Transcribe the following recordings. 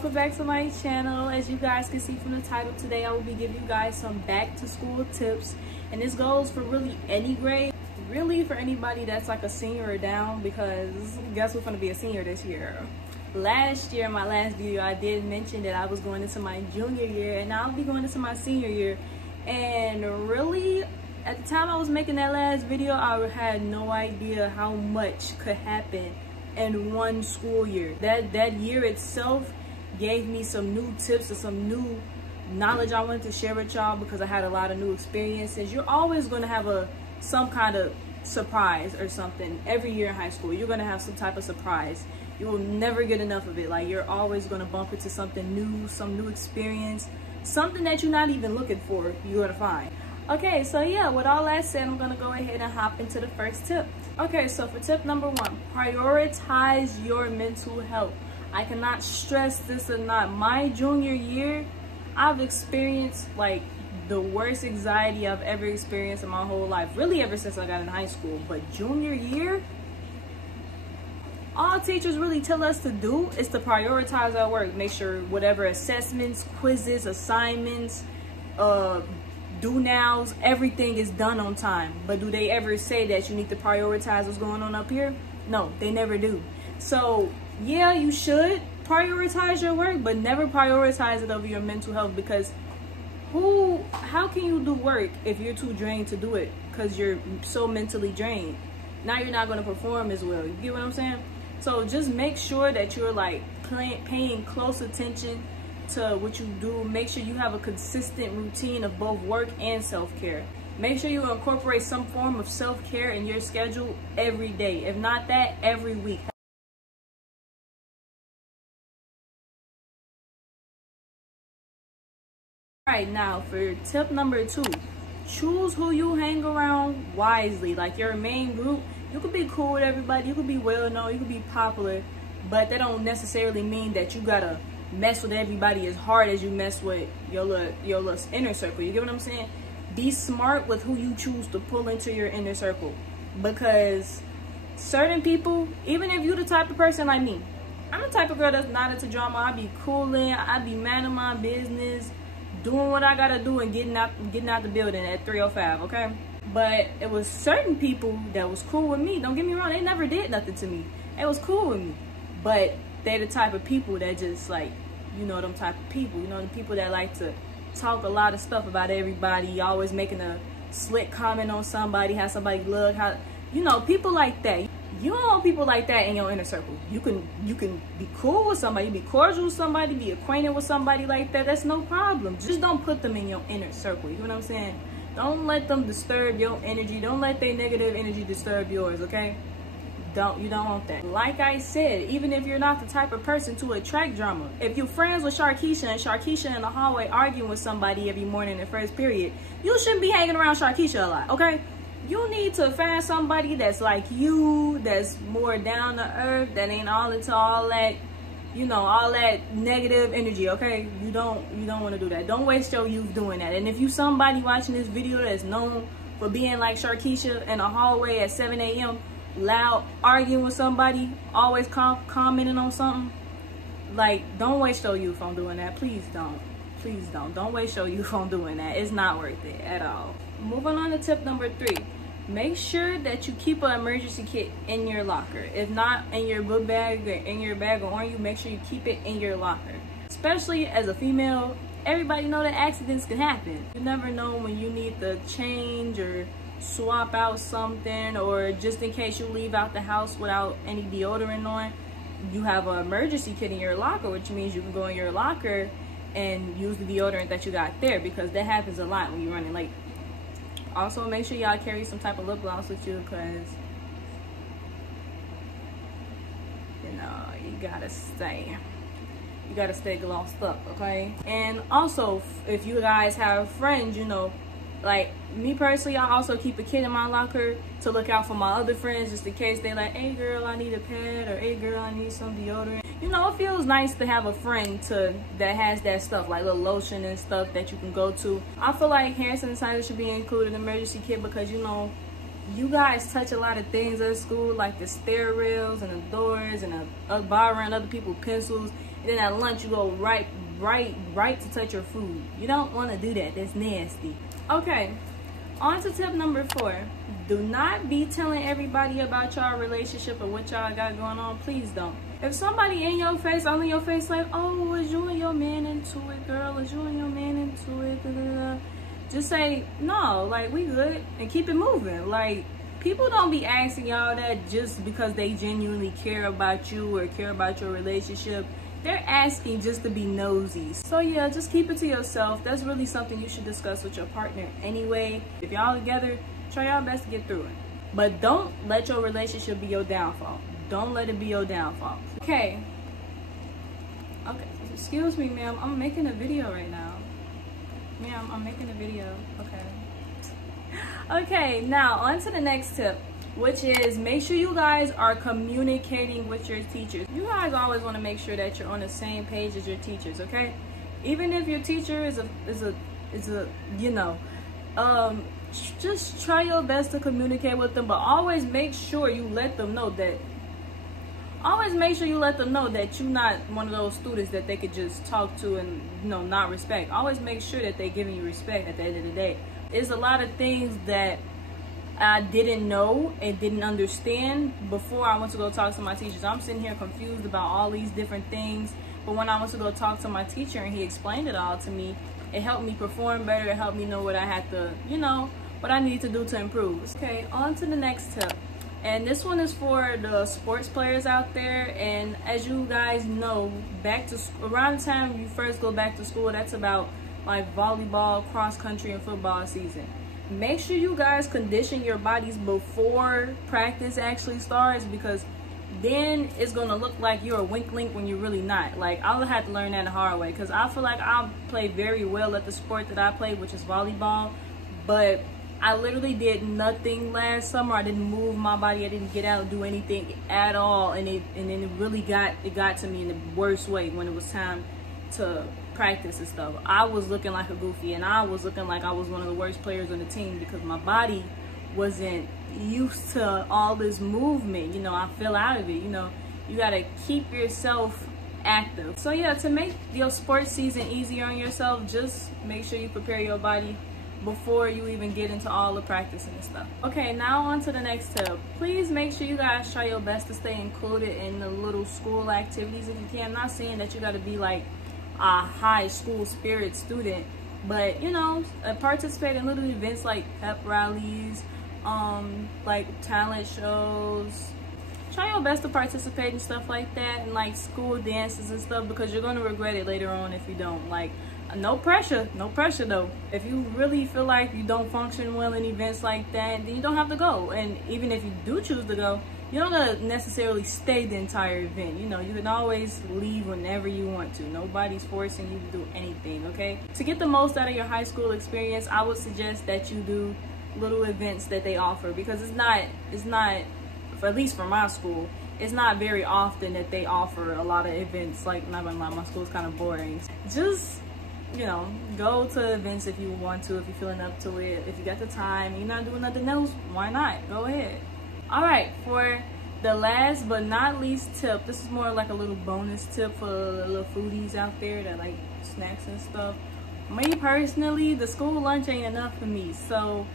welcome back to my channel. As you guys can see from the title, today I will be giving you guys some back to school tips, and this goes for really any grade, really for anybody that's like a senior or down, because guess what's gonna be a senior this year. Last year in my last video I did mention that I was going into my junior year, and now I'll be going into my senior year. And really, at the time I was making that last video, I had no idea how much could happen in one school year. That year itself gave me some new tips and some new knowledge I wanted to share with y'all, because I had a lot of new experiences. You're always going to have some kind of surprise or something every year in high school. You're going to have some type of surprise. You will never get enough of it. Like, you're always going to bump into something new, some new experience, something that you're not even looking for, you're going to find. Okay, so yeah, with all that said, I'm gonna go ahead and hop into the first tip. Okay, so for tip number 1, prioritize your mental health. I cannot stress this enough. My junior year, I've experienced like the worst anxiety I've ever experienced in my whole life. Really, ever since I got in high school. But junior year, all teachers really tell us to do is to prioritize our work. Make sure whatever assessments, quizzes, assignments, do nows, everything is done on time. But do they ever say that you need to prioritize what's going on up here? No, they never do. So yeah, you should prioritize your work, but never prioritize it over your mental health, because how can you do work if you're too drained to do it, because you're so mentally drained? Now you're not going to perform as well. You get what I'm saying? So just make sure that you're like paying close attention to what you do. Make sure you have a consistent routine of both work and self-care. Make sure you incorporate some form of self-care in your schedule every day. If not that, every week. Alright, now for tip number 2, choose who you hang around wisely. Like, your main group, you could be cool with everybody, you could be well known, you could be popular, but that don't necessarily mean that you gotta mess with everybody as hard as you mess with your little inner circle. You get what I'm saying? Be smart with who you choose to pull into your inner circle, because certain people, even if you're the type of person like me, I'm the type of girl that's not into drama. I be cooling, I be minding my business, doing what I gotta do, and getting out the building at 3:05. Okay, but it was certain people that was cool with me. Don't get me wrong, they never did nothing to me. It was cool with me, but they're the type of people that just, like, you know, them type of people, you know, the people that like to talk a lot of stuff about everybody, always making a slick comment on somebody, how somebody look, how, you know, people like that. You don't want people like that in your inner circle. You can be cool with somebody, be cordial with somebody, be acquainted with somebody like that. That's no problem. Just don't put them in your inner circle. You know what I'm saying? Don't let them disturb your energy. Don't let their negative energy disturb yours, okay? You don't want that. Like I said, even if you're not the type of person to attract drama, if you're friends with Sharkeisha and Sharkeisha in the hallway arguing with somebody every morning in the first period, you shouldn't be hanging around Sharkeisha a lot, okay? You need to find somebody that's like you, that's more down to earth, that ain't all into all that, you know, all that negative energy, okay? You don't want to do that. Don't waste your youth doing that. And if you somebody watching this video that's known for being like Sharkeisha in a hallway at 7 a.m., loud, arguing with somebody, always commenting on something, like, don't waste your youth on doing that. Please don't waste your youth on doing that. It's not worth it at all. Moving on to tip number 3, make sure that you keep an emergency kit in your locker. If not in your book bag or in your bag or on you, make sure you keep it in your locker. Especially as a female, everybody know that accidents can happen. You never know when you need to change or swap out something, or just in case you leave out the house without any deodorant on, you have an emergency kit in your locker, which means you can go in your locker and use the deodorant that you got there, because that happens a lot when you're running late. Also, make sure y'all carry some type of lip gloss with you, because, you know, you gotta stay glossed up, okay? And also, if you guys have friends, you know, like me personally, I also keep a kit in my locker to look out for my other friends, just in case they like, hey girl, I need a pad, or hey girl, I need some deodorant. You know, it feels nice to have a friend that has that stuff, like little lotion and stuff that you can go to. I feel like hand sanitizer should be included in the emergency kit, because, you know, you guys touch a lot of things at school, like the stair rails and the doors and the bar and other people's pencils, and then at lunch you go right to touch your food. You don't want to do that. That's nasty. Okay, on to tip number 4. Do not be telling everybody about y'all relationship or what y'all got going on. Please don't. If somebody in your face, all in your face, like, oh, is you and your man into it, girl? Is you and your man into it? Da, da, da. Just say, no, like, we good, and keep it moving. Like, people don't be asking y'all that just because they genuinely care about you or care about your relationship. They're asking just to be nosy. So yeah, just keep it to yourself. That's really something you should discuss with your partner anyway. If y'all together, try your best to get through it. But don't let your relationship be your downfall. Don't let it be your downfall. Okay, excuse me, ma'am. I'm making a video right now. Ma'am, I'm making a video. Okay, now on to the next tip, which is make sure you guys are communicating with your teachers. You guys always want to make sure that you're on the same page as your teachers, okay? Even if your teacher is a you know, just try your best to communicate with them, but always make sure you let them know that you're not one of those students that they could just talk to and, you know, not respect. Always make sure that they're giving you respect at the end of the day. There's a lot of things that I didn't know and didn't understand before I went to go talk to my teachers. I'm sitting here confused about all these different things, but when I went to go talk to my teacher and he explained it all to me, it helped me perform better. It helped me know what I had to, you know, what I needed to do to improve. Okay, on to the next tip. And this one is for the sports players out there. And as you guys know, around the time you first go back to school, that's about like volleyball, cross country, and football season. Make sure you guys condition your bodies before practice actually starts, because then it's gonna look like you're a wink link when you're really not. Like, I had to learn that the hard way, because I feel like I play very well at the sport that I play, which is volleyball, but I literally did nothing last summer. I didn't move my body. I didn't get out and do anything at all, and then it really got to me in the worst way when it was time to practice and stuff. I was looking like a goofy, and I was looking like I was one of the worst players on the team because my body wasn't used to all this movement. You know, I fell out of it. You know, you gotta keep yourself active. So yeah, to make your sports season easier on yourself, just make sure you prepare your body before you even get into all the practicing and stuff. Okay, now on to the next tip. Please make sure you guys try your best to stay included in the little school activities if you can. I'm not saying that you got to be like a high school spirit student, but you know, participate in little events like pep rallies, like talent shows. Try your best to participate in stuff like that, and like school dances and stuff, because you're going to regret it later on if you don't. Like, no pressure though. If you really feel like you don't function well in events like that, then you don't have to go. And even if you do choose to go, you don't gotta necessarily stay the entire event. You know, you can always leave whenever you want to. Nobody's forcing you to do anything, okay? To get the most out of your high school experience, I would suggest that you do little events that they offer, because it's not, at least for my school, it's not very often that they offer a lot of events. Like, not gonna lie, my school's kind of boring. Just, you know, go to events if you want to, if you're feeling up to it. If you got the time, you're not doing nothing else, why not? Go ahead. All right, for the last but not least tip, this is more like a little bonus tip for the little foodies out there that like snacks and stuff. Me personally, the school lunch ain't enough for me, so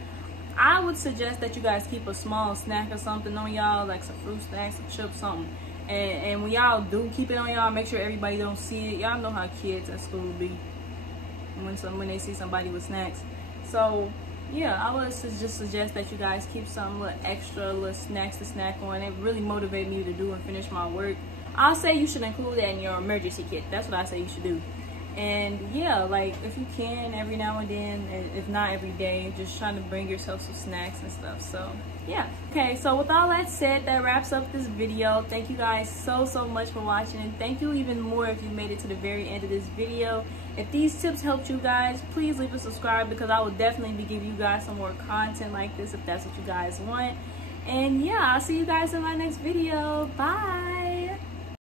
I would suggest that you guys keep a small snack or something on y'all, like some fruit snacks, some chips, something. And when y'all do keep it on y'all, make sure everybody don't see it. Y'all know how kids at school be when they see somebody with snacks. So yeah, I would just suggest that you guys keep some little extra little snacks to snack on. It really motivates me to do and finish my work. I'll say you should include that in your emergency kit. That's what I say you should do. And yeah, like, if you can, every now and then, if not every day, just trying to bring yourself some snacks and stuff. So yeah. Okay, so with all that said, that wraps up this video. Thank you guys so much for watching, and thank you even more if you made it to the very end of this video. If these tips helped you guys, please leave a subscribe, because I will definitely be giving you guys some more content like this if that's what you guys want. And yeah, I'll see you guys in my next video. Bye.